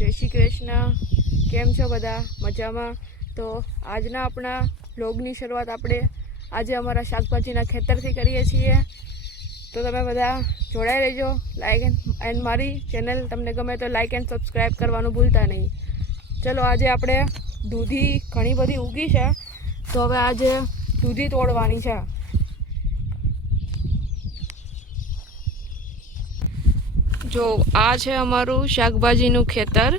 જય શ્રી કૃષ્ણ. કેમ છો બધા? મજામાં? તો આજના આપણા વ્લોગની શરૂઆત આપણે આજે અમારા શાકભાજીના ખેતરથી કરીએ છીએ. તો તમે બધા જોડાઈ રહેજો. લાઈક એન્ડ મારી ચેનલ તમને ગમે તો લાઈક એન્ડ સબસ્ક્રાઈબ કરવાનું ભૂલતા નહીં. ચલો, આજે આપણે દૂધી ઘણી બધી ઉગી છે, તો હવે આજે દૂધી તોડવાની છે. જો આ છે અમારું શાકભાજીનું ખેતર,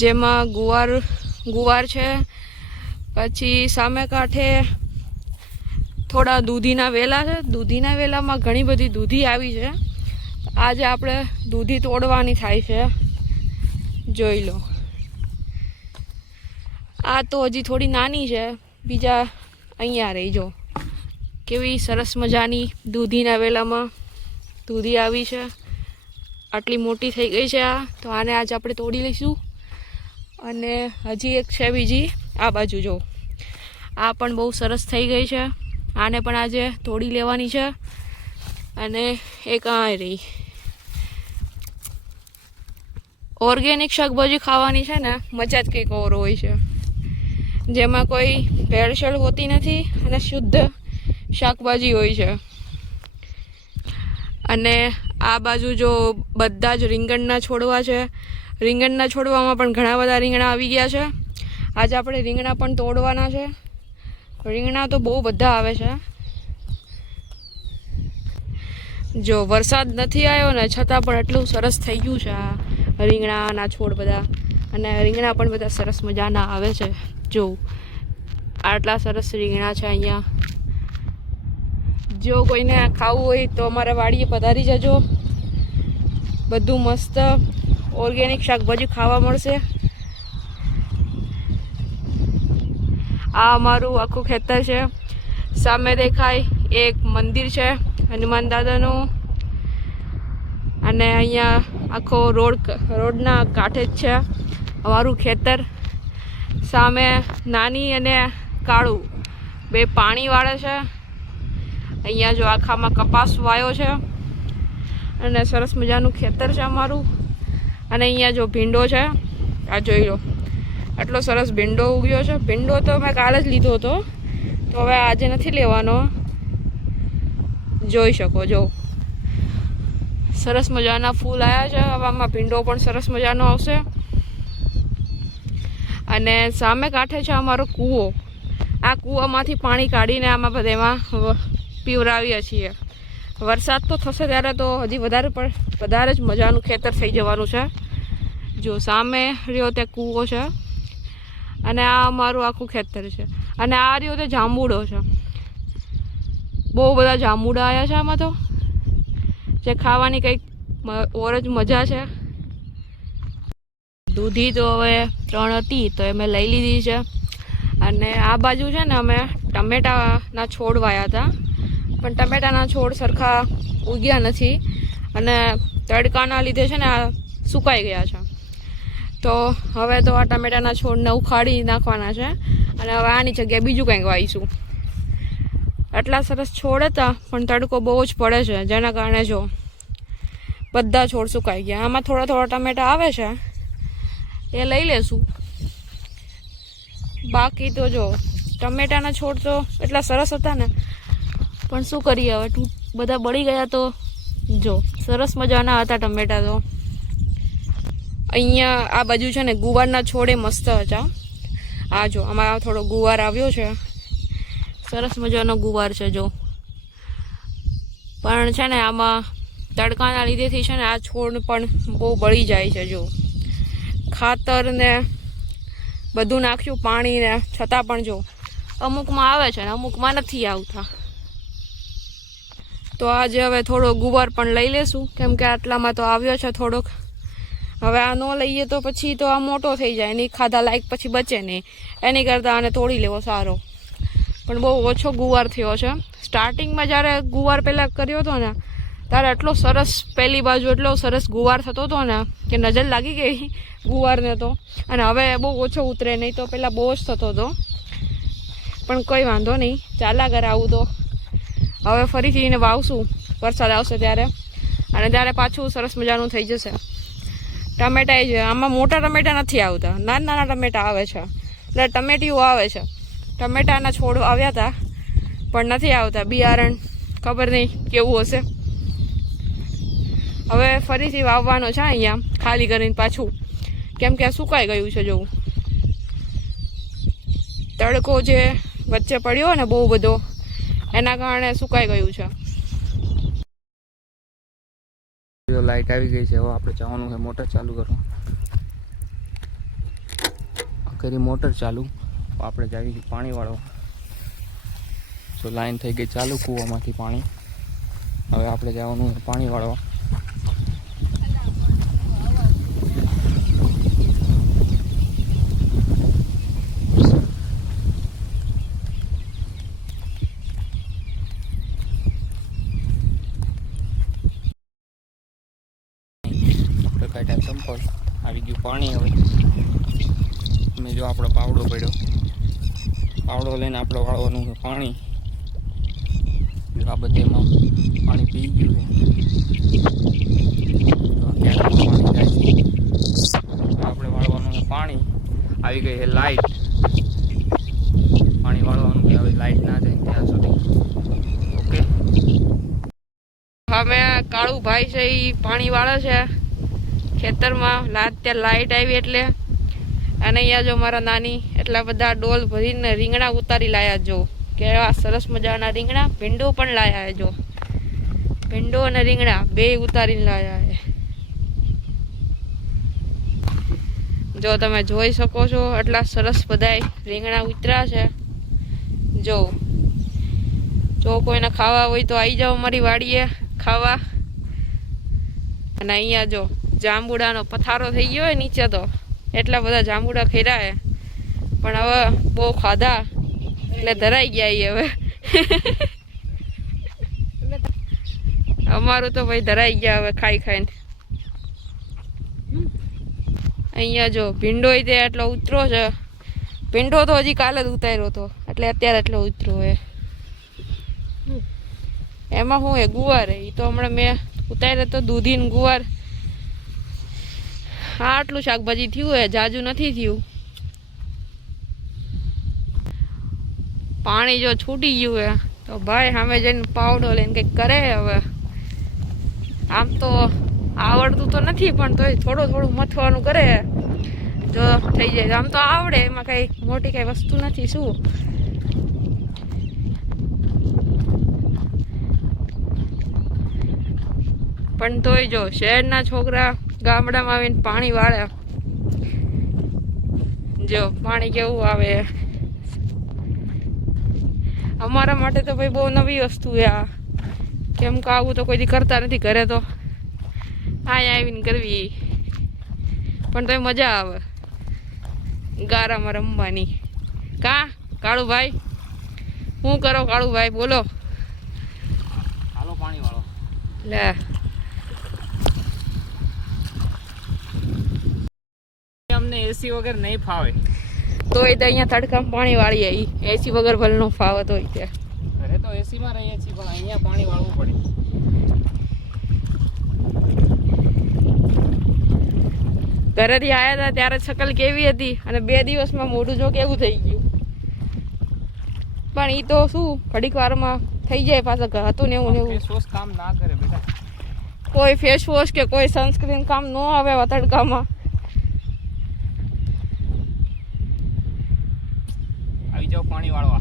જેમાં ગુવાર છે, પછી સામે કાંઠે થોડા દૂધીના વેલા છે. દૂધીના વેલામાં ઘણી બધી દૂધી આવી છે. આજે આપણે દૂધી તોડવાની થાય છે. જોઈ લો, આ તો હજી થોડી નાની છે. બીજા અહીંયા રહી જો, કેવી સરસ મજાની દૂધીના વેલામાં દૂધી આવી છે. આટલી મોટી થઈ ગઈ છે આ, તો આને આજે આપણે તોડી લઈશું. અને હજી એક છે બીજી આ બાજુ, જો આ પણ બહુ સરસ થઈ ગઈ છે. આને પણ આજે તોડી લેવાની છે. અને એક આ રહી. ઓર્ગેનિક શાકભાજી ખાવાની છે ને, મજા જ કંઈક ઓર હોય છે, જેમાં કોઈ ભેળસેળ હોતી નથી અને શુદ્ધ શાકભાજી હોય છે. અને આ બાજુ જો બધા જ રીંગણના છોડવા છે. રીંગણના છોડવામાં પણ ઘણા બધા રીંગણા આવી ગયા છે. આજે આપણે રીંગણા પણ તોડવાના છે. રીંગણા તો બહુ બધા આવે છે. જો વરસાદ નથી આવ્યો ને, છતાં પણ એટલું સરસ થઈ ગયું છે આ રીંગણાના છોડ બધા. અને રીંગણા પણ બધા સરસ મજાના આવે છે. જો આટલા સરસ રીંગણા છે અહીંયા. જો કોઈને ખાવું હોય તો અમારા વાડીએ પધારી જજો. બધું મસ્ત ઓર્ગેનિક શાકભાજી ખાવા મળશે. આ અમારું આખું ખેતર છે. સામે દેખાય એક મંદિર છે હનુમાન દાદાનું. અને અહીંયા આખો રોડના કાંઠે જ છે અમારું ખેતર. સામે નાની અને કાળું બે પાણી વાળે છે. અહીંયા જો આખામાં કપાસ વાયો છે અને સરસ મજાનું ખેતર છે અમારું. અને અહીંયા જો ભીંડો છે, આ જોઈ લો, આટલો સરસ ભીંડો ઉગ્યો છે. ભીંડો તો મેં કાલે જ લીધો હતો, તો હવે આજે નથી લેવાનો. જોઈ શકો, જો સરસ મજાના ફૂલ આવ્યા છે. હવે આમાં ભીંડો પણ સરસ મજાનો આવશે. અને સામે કાંઠે છે અમારો કૂવો. આ કૂવામાંથી પાણી કાઢીને આમાં બધામાં પીવરાવીએ છીએ. વરસાદ તો થશે ત્યારે તો હજી વધારે જ મજાનું ખેતર થઈ જવાનું છે. જો સામે રહ્યો તે કૂવો છે. અને આ અમારું આખું ખેતર છે. અને આ રહ્યો તે જાંબુડો છે. બહુ બધા જાંબુડા આવ્યા છે આમાં, તો જે ખાવાની કંઈક ઓર જ મજા છે. દૂધી તો હવે 3 હતી, તો એ મેં લઈ લીધી છે. અને આ બાજુ છે ને, અમે ટમેટાના છોડ વાયા હતા, પણ ટમેટાના છોડ સરખા ઉગ્યા નથી. અને તડકાના લીધે છે ને આ સુકાઈ ગયા છે. તો હવે તો આ ટમેટાના છોડને ઉખાડી નાખવાના છે. અને હવે આની જગ્યાએ બીજું કંઈક વાવીશું. આટલા સરસ છોડ હતા, પણ તડકો બહુ જ પડે છે, જેના કારણે જો બધા છોડ સુકાઈ ગયા. આમાં થોડા થોડા ટમેટા આવે છે, એ લઈ લેશું. બાકી તો જો ટમેટાના છોડ તો એટલા સરસ હતા ને, પણ શું કરીએ હવે, બધા બળી ગયા. તો જો સરસ મજાના હતા ટમેટા. તો અહીંયા આ બાજુ છે ને ગુવારના છોડે મસ્ત હતા. આ જો આમાં થોડો ગુવાર આવ્યો છે, સરસ મજાનો ગુવાર છે. જો પણ છે ને આમાં તડકાના લીધેથી છે ને આ છોડ પણ બહુ બળી જાય છે. જો ખાતર ને બધું નાખ્યું, પાણી ને, છતાં પણ જો અમુકમાં આવે છે ને અમુકમાં નથી આવતા. તો આજે હવે થોડો ગુવાર પણ લઈ લેશું, કેમ કે આટલામાં તો આવ્યો છે થોડોક. હવે આ ન લઈએ તો પછી તો આ મોટો થઈ જાય, નહીં ખાધા લાયક પછી બચે નહીં. એની કરતાં આને તોડી લેવો સારો. પણ બહુ ઓછો ગુવાર થયો છે. સ્ટાર્ટિંગમાં જ્યારે ગુવાર પહેલાં કર્યો હતો ને, ત્યારે એટલો સરસ, પહેલી બાજુ એટલો સરસ ગુવાર થતો હતો ને કે નજર લાગી ગઈ ગુવારને તો. અને હવે બહુ ઓછો ઉતરે, નહીં તો પહેલાં બહુ જ થતો હતો. પણ કોઈ વાંધો નહીં, ચાલ્યા કરે આવું તો. હવે ફરીથી એને વાવશું વરસાદ આવશે ત્યારે, અને ત્યારે પાછું સરસ મજાનું થઈ જશે. ટમેટા જ આમાં મોટા ટમેટા નથી આવતા, નાના નાના ટમેટા આવે છે, એટલે ટમેટિયું આવે છે. ટમેટાના છોડ આવ્યા હતા પણ નથી આવતા, બિયારણ ખબર નહીં કેવું હશે. હવે ફરીથી વાવવાનો છે અહીંયા ખાલી કરીને પાછું, કેમ કે આ સુકાઈ ગયું છે. જોવું તડકો જે વચ્ચે પડ્યો ને બહુ બધો, એના કારણે સુકાઈ ગયું છે. લાઈટ આવી ગઈ છે. હવે આપણે જવાનું છે મોટર ચાલુ કરવા. કરી મોટર ચાલુ, આપણે જાવી પાણી વાળવા. તો લાઈન થઈ ગઈ ચાલુ કૂવામાંથી પાણી. હવે આપણે જવાનું છે પાણી વાળવા. સંપલ આવી ગયું પાણી. હવે મેં જો આપણો પાવડો પડ્યો, પાવડો લઈને આપણે વાળવાનું છે પાણી. આ બધેમાં પાણી પી ગયું છે, પાણી જાય છે. આપણે વાળવાનું છે પાણી. આવી ગઈ છે લાઈટ, પાણી વાળવાનું છે. હવે લાઈટ ના જાય ત્યાં સુધી. ઓકે, હવે કાળુ ભાઈ છે એ પાણી વાળે છે ખેતરમાં. ત્યાં લાઈટ આવી એટલે. અને અહીંયા જો મારા નાની એટલા બધા ડોલ ભરીને રીંગણા ઉતારી લાયા. જો કેવા સરસ મજાના રીંગણા, ભીંડો પણ લાયા. જો ભીંડો અને રીંગણા બે ઉતારીને લાયા. જો તમે જોઈ શકો છો એટલા સરસ બધા રીંગણા ઉતર્યા છે. જો કોઈને ખાવા હોય તો આવી જાઓ મારી વાડીએ ખાવા. અને અહીંયા જો જાંબુડાનો પથારો થઈ ગયો હોય નીચે, તો એટલા બધા જાંબુડા ખેરાય. પણ હવે બહુ ખાધા એટલે ધરાઈ ગયા. હવે અમારું તો ભાઈ ધરાઈ ગયા હવે ખાઈ ખાઈને. અહીંયા જો ભીંડો તે એટલો ઉતરો છે. ભીંડો તો હજી કાલે જ ઉતાર્યો હતો, એટલે અત્યારે એટલો ઉતરો હોય. એમાં શું હે ગુવાર, એ તો હમણાં મેં ઉતાર્યો તો દૂધીન ગુવાર. હા, આટલું શાકભાજી થયું હે, જાજુ નથી થયું. પાણી જો છૂટી ગયું હે તો ભાઈ સામે જઈને પાવડો લઈને કંઈક કરે. હવે આમ તો આવડતું તો નથી, પણ તોય થોડું મથવાનું કરે જો થઈ જાય. આમ તો આવડે, એમાં કઈ મોટી કઈ વસ્તુ નથી. શું પણ તોય જો શહેરના છોકરા ગામડામાં આવીને પાણી વાળે. જો પાણી કેવું આવે. અમારા માટે તો ભાઈ બહુ નવી વસ્તુ છે આ, કેમ કે આવું તો કોઈ દી કરતા નથી ઘરે. તો અહીંયા આવીને કરવી, પણ તોય મજા આવે ગારામાં રમવાની. કા કાળુભાઈ, શું કરો કાળુભાઈ? બોલો. હાલો પાણી વાળો. લે અમને એસી વગર નહીં ફાવે. તો એ તો અહીંયા તડકામાં પાણી વાળીએ. એસી વગર ભલે નો ફાવે તો ત્યાં. ઘરે તો એસીમાં રહીએ છીએ, પણ અહીંયા પાણી વાળવું પડે. ઘરેથી આવ્યા હતા ત્યારે શકલ કેવી હતી, અને 2 દિવસમાં મોઢું જો કેવું થઈ ગયું. પણ એ તો શું ઘડીક વારમાં થઈ જાય પાછા હતું ને એવું ને એવું. ફેસ વોશ કામ ના કરે બેટા. કોઈ ફેસ વોશ કે કોઈ સનસ્ક્રીન કામ ન આવે તડકામાં. આવી જાવ પાણી વાળવા.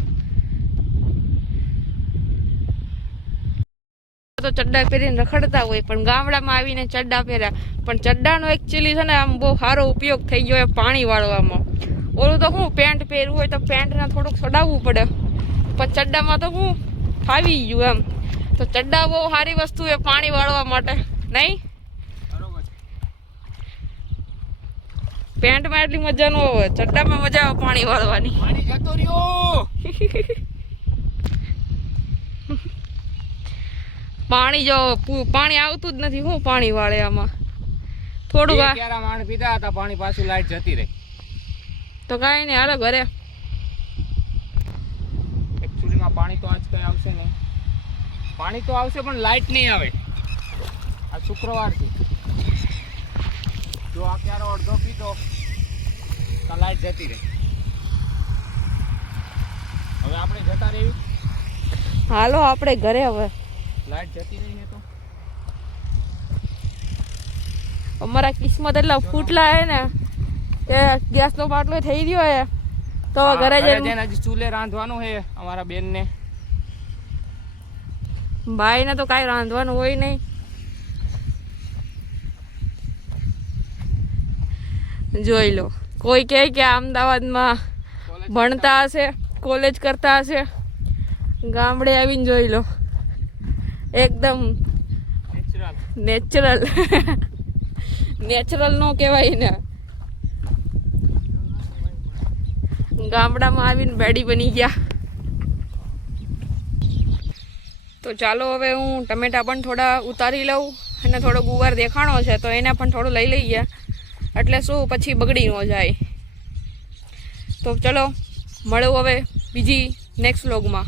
તો ચડ્ડા પહેરીને રખડતા હોય, પણ ગામડામાં આવીને ચડ્ડા પહેર્યા. પણ ચડ્ડાનો એકચ્યુઅલી છે ને આમ બહુ સારો ઉપયોગ થઈ ગયો પાણી વાળવામાં. ઓલું તો શું પેન્ટ પહેરવું હોય તો પેન્ટને થોડુંક સડાવવું પડે, પણ ચડ્ડામાં તો હું ફાવી ગયું એમ. તો ચડ્ડા બહુ સારી વસ્તુ છે પાણી વાળવા માટે, નહીં? પેન્ટમાં એટલી મજા ન આવે, ચડ્ડામાં મજા આવે પાણી વાળવાની. પાણી જતો રહ્યો. પાણી જો પાણી આવતું જ નથી. શું પાણી વાળે આમાં? થોડું માણ પીધા હતા પાણી, પાછું લાઈટ જતી રહી. તો કાંઈ નહીં, હાલો ઘરે. એકચ્યુઅલીમાં પાણી તો આજ કઈ આવશે નહીં. પાણી તો આવશે પણ લાઈટ નહીં આવે. આ શુક્રવાર છે. જો અડધો પીધો તો લાઈટ જતી રહી. હવે આપણે જતા રહી. હાલો આપણે ઘરે હવે. લાઈટ જતી રહી છે તો અમારા કિસ્મત એટલા ફૂટલા હે ને કે ગેસનો બાટલો થઈ ગયો હે તો હવે ઘરે જઈને હજી ચૂલે રાંધવાનું છે અમારા બેનને. ભાઈને તો કાંઈ રાંધવાનું હોય નહીં. જોઈ લો, કોઈ કહે કે અમદાવાદમાં ભણતા હશે, કોલેજ કરતા હશે, ગામડે આવીને જોઈ લો એકદમ નેચરલ નેચરલ નો કહેવાય ને, ગામડામાં આવીને બેડી બની ગયા. તો ચાલો હવે હું ટમેટા પણ થોડા ઉતારી લઉં અને થોડો ગુવાર દેખાણો છે તો એને પણ થોડું લઈ લઈએ એટલે શું પછી બગડી ન જાય. તો ચલો મળું હવે બીજી નેક્સ્ટ વ્લોગમાં.